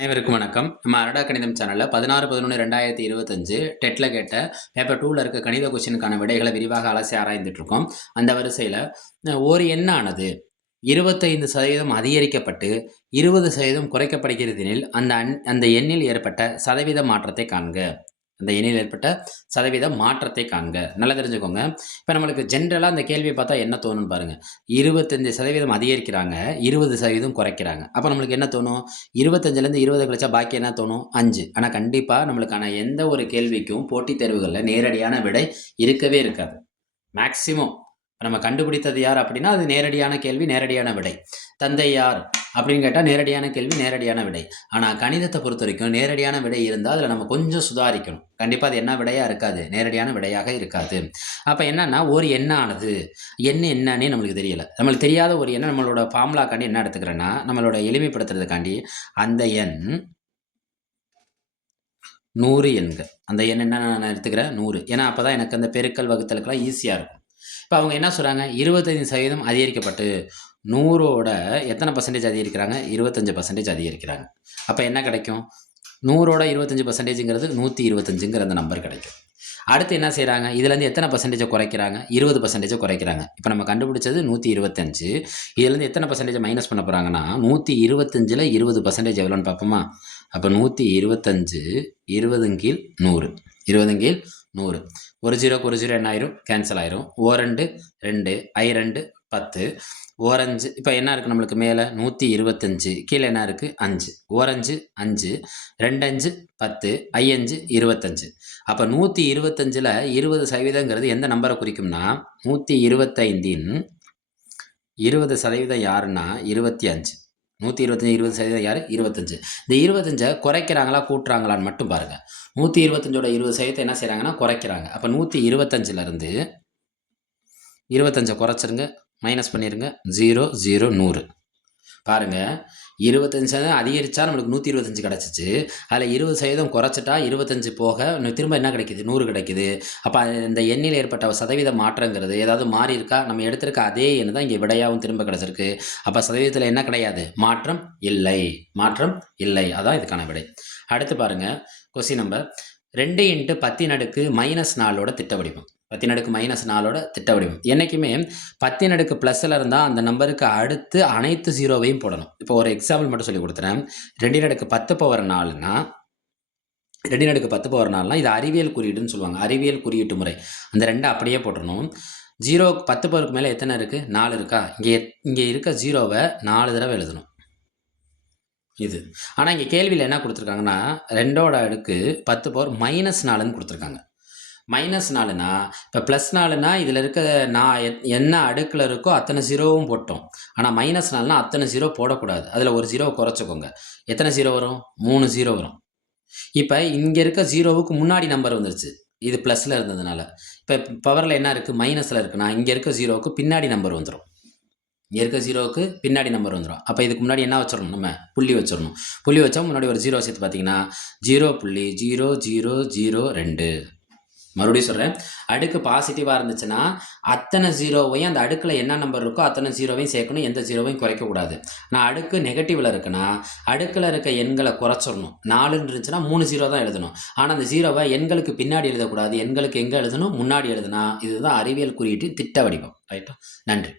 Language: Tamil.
அனைவருக்கும் வணக்கம். நம்ம அரடா கணிதம் சேனல்ல 16/11/2025 டெட்ல கேட்ட பேப்பர் 2ல இருக்க கணித கொஸ்டினுக்கான விடைகளை விரிவாக அலசி ஆராய்ந்துட்டு இருக்கோம். அந்த வரிசையில ஒரு எண்ணானது 25% அதிகரிக்கப்பட்டு 20% குறைக்கப்படுகிறதெனில் அந்த எண்ணில் ஏற்பட்ட சதவீத மாற்றத்தை காண்க. அந்த எண்ணில் ஏற்பட்ட சதவீத மாற்றத்தை காண்க. நல்லா தெரிஞ்சுக்கோங்க. இப்போ நம்மளுக்கு ஜென்ரலாக அந்த கேள்வியை பார்த்தா என்ன தோணும்னு பாருங்க. 25% அதிகரிக்கிறாங்க, 20% குறைக்கிறாங்க. அப்போ நம்மளுக்கு என்ன தோணும்? 25லேருந்து 20 கழிச்சா பாக்கி என்ன தோணும்? 5. ஆனால் கண்டிப்பாக நம்மளுக்கான எந்த ஒரு கேள்விக்கும் போட்டித் தேர்வுகளில் நேரடியான விடை இருக்கவே இருக்காது. மேக்சிமம் நம்ம கண்டுபிடித்தது யார் அப்படின்னா அது நேரடியான கேள்வி, நேரடியான விடை. தந்தை யார் அப்படின்னு கேட்டால் நேரடியான கேள்வி, நேரடியான விடை. ஆனால் கணிதத்தை பொறுத்த வரைக்கும் நேரடியான விடை இருந்தால் அதில் நம்ம கொஞ்சம் சுதாரிக்கணும். கண்டிப்பாக அது என்ன விடையாக இருக்காது, நேரடியான விடையாக இருக்காது. அப்போ என்னன்னா ஒரு எண்ணானது என்னன்னே நம்மளுக்கு தெரியலை. நம்மளுக்கு தெரியாத ஒரு எண்ணம் நம்மளோட ஃபார்முலாக்காண்டி என்ன எடுத்துக்கிறேன்னா நம்மளோட எளிமைப்படுத்துறதுக்காண்டி அந்த எண் 100 எண்க. அந்த எண் என்ன நான் எடுத்துக்கிறேன் 100. ஏன்னா அப்போ தான் எனக்கு அந்த பெருக்கல் வகுத்தலுக்கெல்லாம் ஈஸியாக இருக்கும். இப்போ அவங்க என்ன சொல்கிறாங்க 25% அதிகரிக்கப்பட்டு 100ஓட எத்தனை பர்சன்டேஜ் அதிகரிக்கிறாங்க? 25% அதிகரிக்கிறாங்க. அப்போ என்ன கிடைக்கும்? 100ஓட 25%ங்கிறது 125ங்கிற அந்த நம்பர் கிடைக்கும். அடுத்து என்ன செய்கிறாங்க? இதுலேருந்து எத்தனை பர்சன்டேஜை குறைக்கிறாங்க? 20% குறைக்கிறாங்க. இப்போ நம்ம கண்டுபிடிச்சது 125. இதுலேருந்து எத்தனை பர்சன்டேஜை மைனஸ் பண்ண போகிறாங்கன்னா 125ல் 20% எவ்வளோன்னு பார்ப்போமா? அப்போ 125 20/100 20/100. ஒரு ஜீரோக்கு ஒரு ஜீரோ என்ன ஆயிரும்? கேன்சல் ஆயிரும். ஓ2 2 I2 10 ஓரஞ்சு. இப்போ என்ன இருக்குது நம்மளுக்கு மேலே 125, கீழே என்ன இருக்குது 5. ஓரஞ்சு 5 2 5 10 I5 25. அப்போ 125ல் 20% எந்த நம்பரை குறிக்கும்னா 125இன் 20% யாருன்னா 25. 125 20% யார்? 25. இந்த 25 குறைக்கிறாங்களா கூட்டுறாங்களான்னு மட்டும் பாருங்கள். 125ஓட 20% என்ன செய்கிறாங்கன்னா குறைக்கிறாங்க. அப்போ 125லேருந்து 25 குறைச்சிருங்க, மைனஸ் பண்ணிடுங்க. 0 0 100. பாருங்கள், 25% அதிகரித்தா நம்மளுக்கு 125 கிடச்சிச்சு. அதில் 20% குறைச்சிட்டா 25 போக திரும்ப என்ன கிடைக்கிது? 100 கிடைக்கிது. அப்போ இந்த எண்ணில் ஏற்பட்ட சதவீத மாற்றங்கிறது ஏதாவது மாறி இருக்கா? நம்ம எடுத்திருக்க அதே எண் தான் இங்கே விடையாகவும் திரும்ப கிடச்சிருக்கு. அப்போ சதவீதத்தில் என்ன கிடையாது? மாற்றம் இல்லை. மாற்றம் இல்லை. அதான் இதுக்கான விடை. அடுத்து பாருங்கள், கொஸ்டின் நம்பர் 2 × 10⁻⁻4ஓட திட்ட வடிவம். 10⁻⁻4ஓட திட்ட வடிவம். என்றைக்குமே 10 ப்ளஸில் இருந்தால் அந்த நம்பருக்கு அடுத்து அனைத்து ஜீரோவையும் போடணும். இப்போ ஒரு எக்ஸாம்பிள் மட்டும் சொல்லி கொடுத்துறேன். 2⁻10⁴ 2⁻10⁴ இது அறிவியல் குறியீடுன்னு சொல்லுவாங்க. அறிவியல் குறியீட்டு முறை. அந்த 2 அப்படியே போட்டுடணும். 0க்கு 10 மேலே எத்தனை இருக்குது? 4 இருக்கா? இங்கே இருக்க 0வை 4 தடவை எழுதணும். இது ஆனால் இங்கே கேள்வியில் என்ன கொடுத்துருக்காங்கன்னா 2ஓட அடுக்கு 10⁻−4ன்னு கொடுத்துருக்காங்க. -4னா இப்போ +4னா இதில் இருக்க என்ன அடுக்கில் இருக்கோ அத்தனை ஜீரோவும் போட்டோம். ஆனால் -4னா அத்தனை ஜீரோ போடக்கூடாது. அதில் ஒரு ஜீரோவை குறைச்சிக்கோங்க. எத்தனை ஜீரோ வரும்? 3 ஜீரோ வரும். இப்போ இங்கே இருக்க ஜீரோவுக்கு முன்னாடி நம்பர் வந்துருச்சு, இது ப்ளஸில் இருந்ததுனால. இப்போ பவரில் என்ன இருக்குது? மைனஸில் இருக்குன்னா இங்கே இருக்க ஜீரோவுக்கு பின்னாடி நம்பர் வந்துடும். இங்கே இருக்க ஜீரோவுக்கு பின்னாடி நம்பர் வந்துடும். அப்போ இதுக்கு முன்னாடி என்ன வச்சிடணும்? நம்ம புள்ளி வச்சிடணும். புள்ளி வச்சா முன்னாடி ஒரு ஜீரோ சேர்த்து பார்த்தீங்கன்னா 0.0002. மறுபடியும் சொல்கிறேன், அடுக்கு பாசிட்டிவாக இருந்துச்சுன்னா அத்தனை ஜீரோவையும் அந்த அடுக்கில் என்ன நம்பர் இருக்கோ அத்தனை ஜீரோவையும் சேர்க்கணும், எந்த ஜீரோவையும் குறைக்கக்கூடாது. நான் அடுக்கு நெகட்டிவில் இருக்குன்னா அடுக்கில் இருக்க எண்களை குறைச்சிடணும். 4ன்னு இருந்துச்சுன்னா 3 ஜீரோ தான் எழுதணும். ஆனால் அந்த ஜீரோவை எண்களுக்கு பின்னாடி எழுதக்கூடாது, எண்களுக்கு எங்கே எழுதணும்? முன்னாடி எழுதுனா இதுதான் அறிவியல் குறியீட்டு திட்ட வடிவம். ரைட்டா? நன்றி.